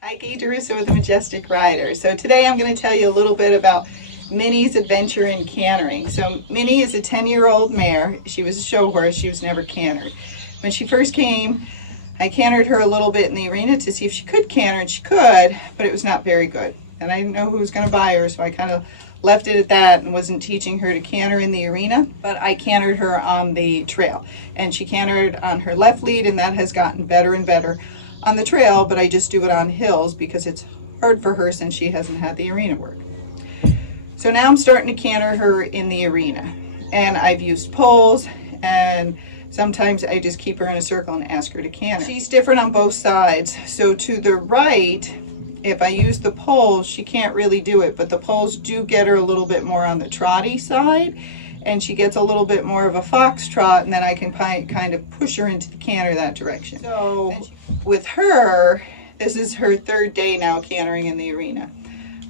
Hi, Gaye DeRusso with the Majestic Rider. So today I'm going to tell you a little bit about Minnie's adventure in cantering. So Minnie is a 10-year-old mare. She was a show horse. She was never cantered. When she first came, I cantered her a little bit in the arena to see if she could canter, and she could, but it was not very good. And I didn't know who was going to buy her, so I kind of left it at that and wasn't teaching her to canter in the arena, but I cantered her on the trail. And she cantered on her left lead, and that has gotten better and better on the trail, but I just do it on hills because it's hard for her since she hasn't had the arena work. So now I'm starting to canter her in the arena, and I've used poles, and sometimes I just keep her in a circle and ask her to canter. She's different on both sides. So to the right, if I use the poles, she can't really do it, but the poles do get her a little bit more on the trotty side, and she gets a little bit more of a foxtrot, and then I can kind of push her into the canter that direction. So with her, this is her third day now cantering in the arena.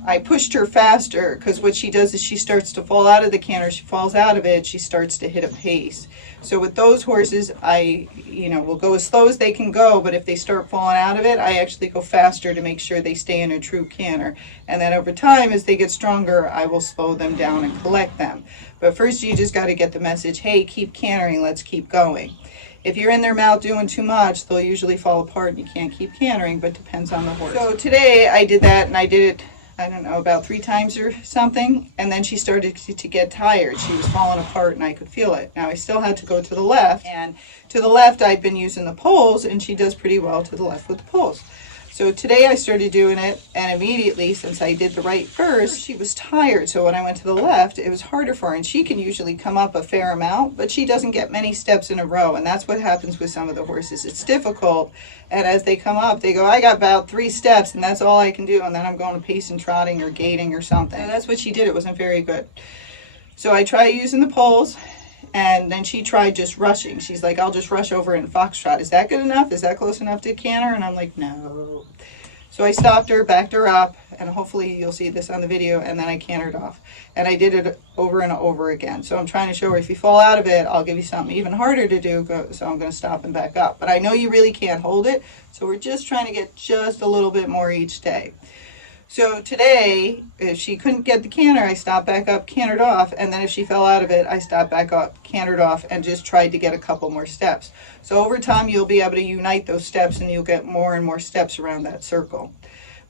I pushed her faster because what she does is she starts to fall out of the canter. She falls out of it, she starts to hit a pace. So with those horses, I will go as slow as they can go, but if they start falling out of it, I actually go faster to make sure they stay in a true canter. And then over time, as they get stronger, I will slow them down and collect them. But first you just got to get the message, hey, keep cantering, let's keep going. If you're in their mouth doing too much, they'll usually fall apart and you can't keep cantering, but depends on the horse. So today I did that, and I did it, I don't know, about 3 times or something, and then she started to get tired. She was falling apart and I could feel it. Now I still had to go to the left, and to the left I've been using the poles, and she does pretty well to the left with the poles. So today I started doing it, and immediately, since I did the right first, she was tired. So when I went to the left, it was harder for her, and she can usually come up a fair amount, but she doesn't get many steps in a row, and that's what happens with some of the horses. It's difficult, and as they come up, they go, I got about 3 steps, and that's all I can do, and then I'm going to pace and trotting or gaiting or something. And that's what she did. It wasn't very good. So I tried using the poles, and then she tried just rushing. She's like, I'll just rush over in foxtrot. Is that good enough? Is that close enough to canter? And I'm like, no. So I stopped her, backed her up, and hopefully you'll see this on the video, and then I cantered off. And I did it over and over again. So I'm trying to show her, if you fall out of it, I'll give you something even harder to do, so I'm going to stop and back up. But I know you really can't hold it, so we're just trying to get just a little bit more each day. So today, if she couldn't get the canter, I stopped back up, cantered off, and then if she fell out of it, I stopped back up, cantered off, and just tried to get a couple more steps. So over time, you'll be able to unite those steps, and you'll get more and more steps around that circle.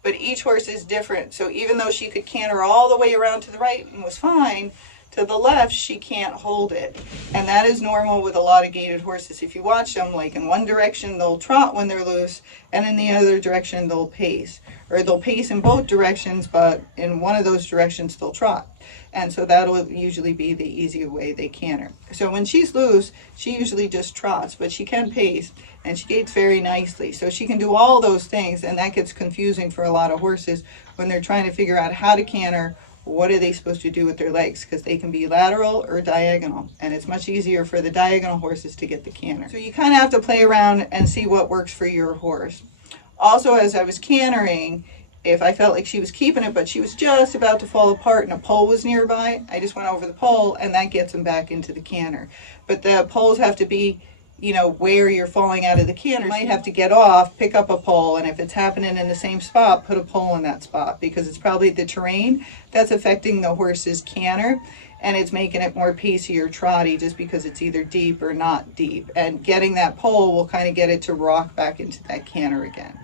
But each horse is different, so even though she could canter all the way around to the right and was fine, to the left, she can't hold it. And that is normal with a lot of gaited horses. If you watch them, like in one direction, they'll trot when they're loose, and in the other direction, they'll pace. Or they'll pace in both directions, but in one of those directions, they'll trot. And so that'll usually be the easier way they canter. So when she's loose, she usually just trots, but she can pace, and she gaits very nicely. So she can do all those things, and that gets confusing for a lot of horses when they're trying to figure out how to canter. What are they supposed to do with their legs? Because they can be lateral or diagonal, and it's much easier for the diagonal horses to get the canter. So you kind of have to play around and see what works for your horse. Also, as I was cantering, if I felt like she was keeping it, but she was just about to fall apart and a pole was nearby, I just went over the pole, and that gets them back into the canter. But the poles have to be, where you're falling out of the canter. You might have to get off, pick up a pole, and if it's happening in the same spot, put a pole in that spot, because it's probably the terrain that's affecting the horse's canter, and it's making it more pacey or trotty just because it's either deep or not deep. And getting that pole will kind of get it to rock back into that canter again.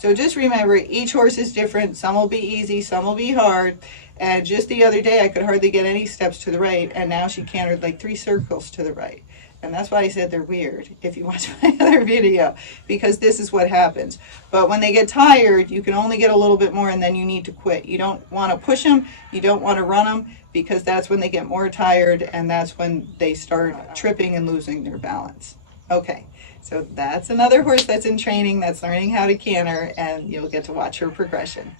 So just remember, each horse is different. Some will be easy, some will be hard. And just the other day, I could hardly get any steps to the right, and now she cantered like 3 circles to the right. And that's why I said they're weird, if you watch my other video, because this is what happens. But when they get tired, you can only get a little bit more, and then you need to quit. You don't want to push them, you don't want to run them, because that's when they get more tired, and that's when they start tripping and losing their balance. Okay, so that's another horse that's in training, that's learning how to canter, and you'll get to watch her progression.